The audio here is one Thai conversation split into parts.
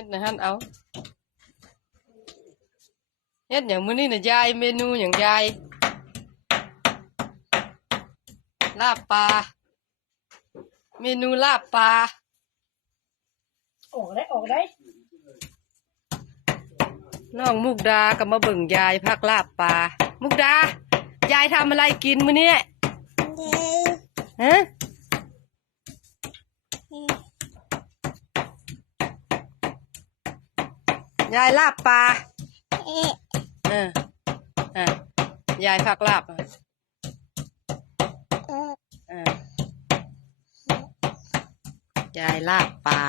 ฮ็ดนะฮั่นเอาเฮ็ดอย่างมื้อนี้น่ะยายเมนูอย่างยายลาบปลาเมนูลาบปลาออกได้ออกได้น้องมุกดาก็มาเบิ่งยายพักลาบปลามุกดา ยายทำอะไรกินมื้อนี้ฮะ ยายลาบปลาเอออะยายพักลาบอะอะยายลาบปลา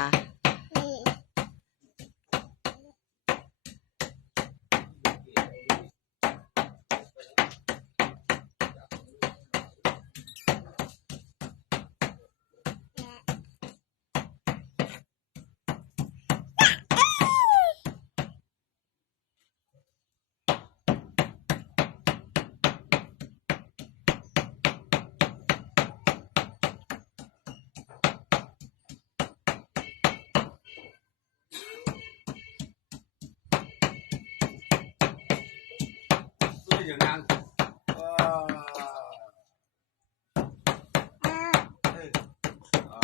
สู้อย่างนั้นเออเออเอ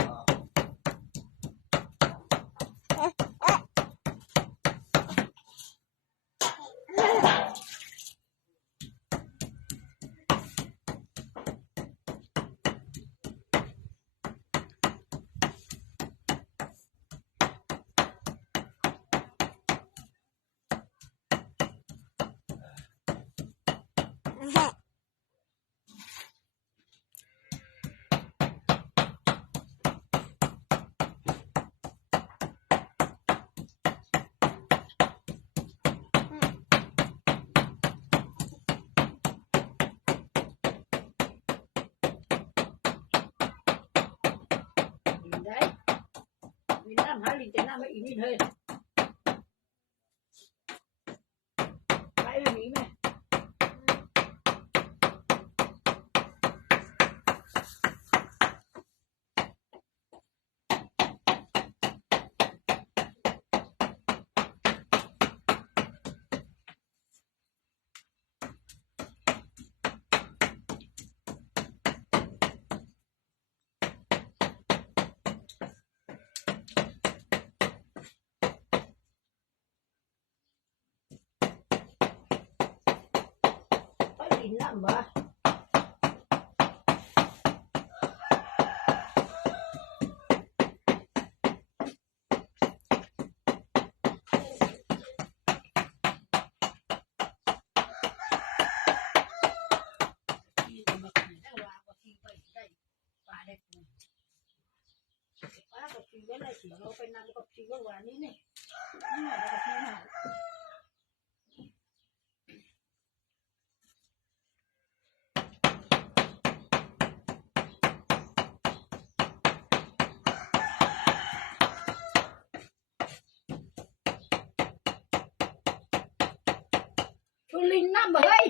อ ได้มีน้ำหาลิงจะน้ำไม่อีกนิดเลยไปแบบนี้ไหม ไป กินน้ำบ่ป้าก็กินไว้เลยสิเราไปนั่งก็กินไว้วันนี้นี่นี่เราก็กินหาชุลินน้ำบ่เฮ้ย